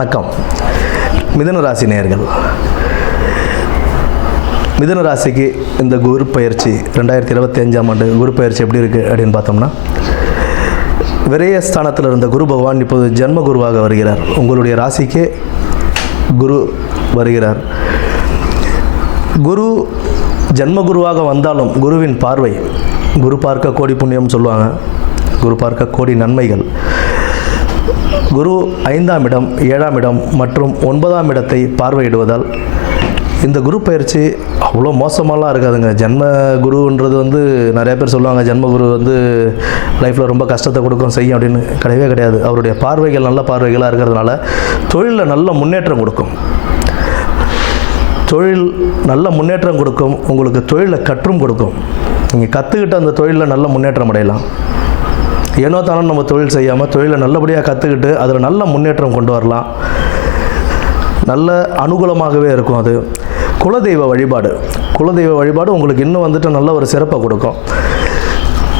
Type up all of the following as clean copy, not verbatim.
வணக்கம். மிதுன ராசி நேயர்கள், மிதுன ராசிக்கு இந்த குரு பயிற்சி 2025ஆம் ஆண்டு குரு பயிற்சி எப்படி இருக்குது அப்படின்னு பார்த்தோம்னா, விரயஸ்தானத்தில் இருந்த குரு பகவான் இப்போது ஜென்ம குருவாக வருகிறார். உங்களுடைய ராசிக்கே குரு வருகிறார். குரு ஜென்ம குருவாக வந்தாலும் குருவின் பார்வை, குரு பார்க்க கோடி புண்ணியம் சொல்லுவாங்க, குரு பார்க்க கோடி நன்மைகள். குரு 5ஆம் இடம், 7ஆம் இடம் மற்றும் 9ஆம் இடத்தை பார்வையிடுவதால் இந்த குரு பயிற்சி அவ்வளோ மோசமாலாம் இருக்காதுங்க. ஜென்ம குருன்றது நிறைய பேர் சொல்லுவாங்க, ஜென்ம குரு லைஃப்பில் ரொம்ப கஷ்டத்தை கொடுக்கும் செய்யும் அப்படின்னு. கிடையவே கிடையாது. அவருடைய பார்வைகள் நல்ல பார்வைகளாக இருக்கிறதுனால தொழிலில் நல்ல முன்னேற்றம் கொடுக்கும். தொழில் நல்ல முன்னேற்றம் கொடுக்கும். உங்களுக்கு தொழிலை கற்றும் கொடுக்கும். நீங்கள் கற்றுக்கிட்ட அந்த தொழிலில் நல்ல முன்னேற்றம் அடையலாம். ஏனோ தானோ நம்ம தொழில் செய்யாமல் தொழிலை நல்லபடியாக கற்றுக்கிட்டு அதில் நல்ல முன்னேற்றம் கொண்டு வரலாம். நல்ல அனுகூலமாகவே இருக்கும். அது குலதெய்வ வழிபாடு. குலதெய்வ வழிபாடு உங்களுக்கு இன்னும் நல்ல ஒரு சிறப்பை கொடுக்கும்.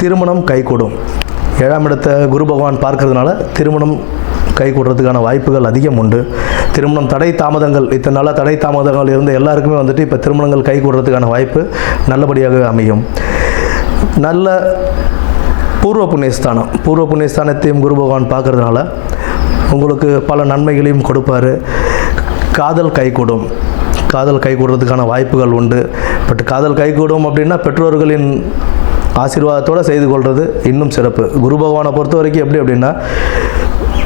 திருமணம் கைகூடும். 7ஆம் இடத்தை குரு பகவான் பார்க்கறதுனால திருமணம் கைகூடுறதுக்கான வாய்ப்புகள் அதிகம் உண்டு. திருமணம் தடை தாமதங்கள், இத்தனை நாளாக தடை தாமதங்கள் இருந்த எல்லாருக்குமே இப்போ திருமணங்கள் கைகூடுறதுக்கான வாய்ப்பு நல்லபடியாகவே அமையும். நல்ல பூர்வ புண்ணியஸ்தானம், பூர்வ புண்ணியஸ்தானத்தையும் குரு பகவான் பார்க்கறதுனால உங்களுக்கு பல நன்மைகளையும் கொடுப்பார். காதல் கைகூடும். காதல் கைகூடுறதுக்கான வாய்ப்புகள் உண்டு. பட் காதல் கைகூடும் அப்படின்னா பெற்றோர்களின் ஆசீர்வாதத்தோடு செய்து கொள்வது இன்னும் சிறப்பு. குரு பகவானை பொறுத்த வரைக்கும் எப்படி அப்படின்னா,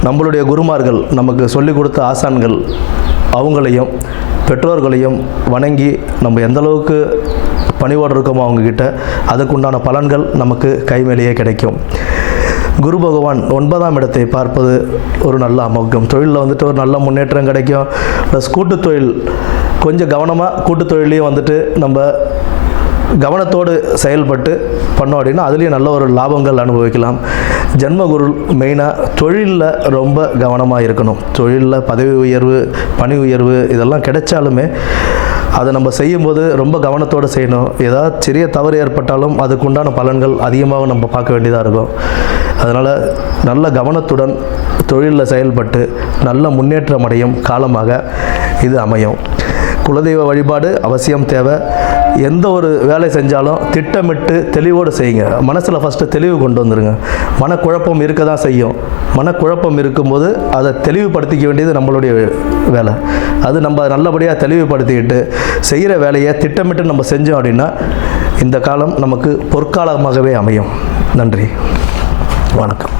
நம்மளுடைய குருமார்கள், நமக்கு சொல்லிக் கொடுத்த ஆசான்கள், அவங்களையும் பெற்றோர்களையும் வணங்கி நம்ம எந்த அளவுக்கு பணிவோடு இருக்கோமோ அவங்கக்கிட்ட அதுக்குண்டான பலன்கள் நமக்கு கைமேலேயே கிடைக்கும். குரு பகவான் 9ஆம் இடத்தை பார்ப்பது ஒரு நல்ல அமோகம். தொழிலில் ஒரு நல்ல முன்னேற்றம் கிடைக்கும். ப்ளஸ் கூட்டு தொழில் கொஞ்சம் கவனமாக, கூட்டு தொழிலையும் நம்ம கவனத்தோடு செயல்பட்டு பண்ணோம் அப்படின்னா அதுலேயும் நல்ல ஒரு லாபங்கள் அனுபவிக்கலாம். ஜென்மகுரு மெயினாக தொழிலில் ரொம்ப கவனமாக இருக்கணும். தொழிலில் பதவி உயர்வு, பணி உயர்வு இதெல்லாம் கிடைச்சாலுமே அதை நம்ம செய்யும்போது ரொம்ப கவனத்தோடு செய்யணும். ஏதாவது சிறிய தவறு ஏற்பட்டாலும் அதுக்குண்டான பலன்கள் அதிகமாக நம்ம பார்க்க வேண்டியதாக இருக்கும். அதனால் நல்ல கவனத்துடன் தொழிலில் செயல்பட்டு நல்ல முன்னேற்றம் அடையும் காலமாக இது அமையும். குலதெய்வ வழிபாடு அவசியம் தேவை. எந்த ஒரு வேலை செஞ்சாலும் திட்டமிட்டு தெளிவோடு செய்யுங்க. மனசில் ஃபஸ்ட்டு தெளிவு கொண்டு வந்துடுங்க. மனக்குழப்பம் இருக்க தான் செய்யும். மனக்குழப்பம் இருக்கும்போது அதை தெளிவுபடுத்திக்க வேண்டியது நம்மளுடைய வேலை. அது நம்ம நல்லபடியாக தெளிவுபடுத்திக்கிட்டு செய்கிற வேலையை திட்டமிட்டு நம்ம செஞ்சோம் அப்படின்னா இந்த காலம் நமக்கு பொற்காலமாகவே அமையும். நன்றி, வணக்கம்.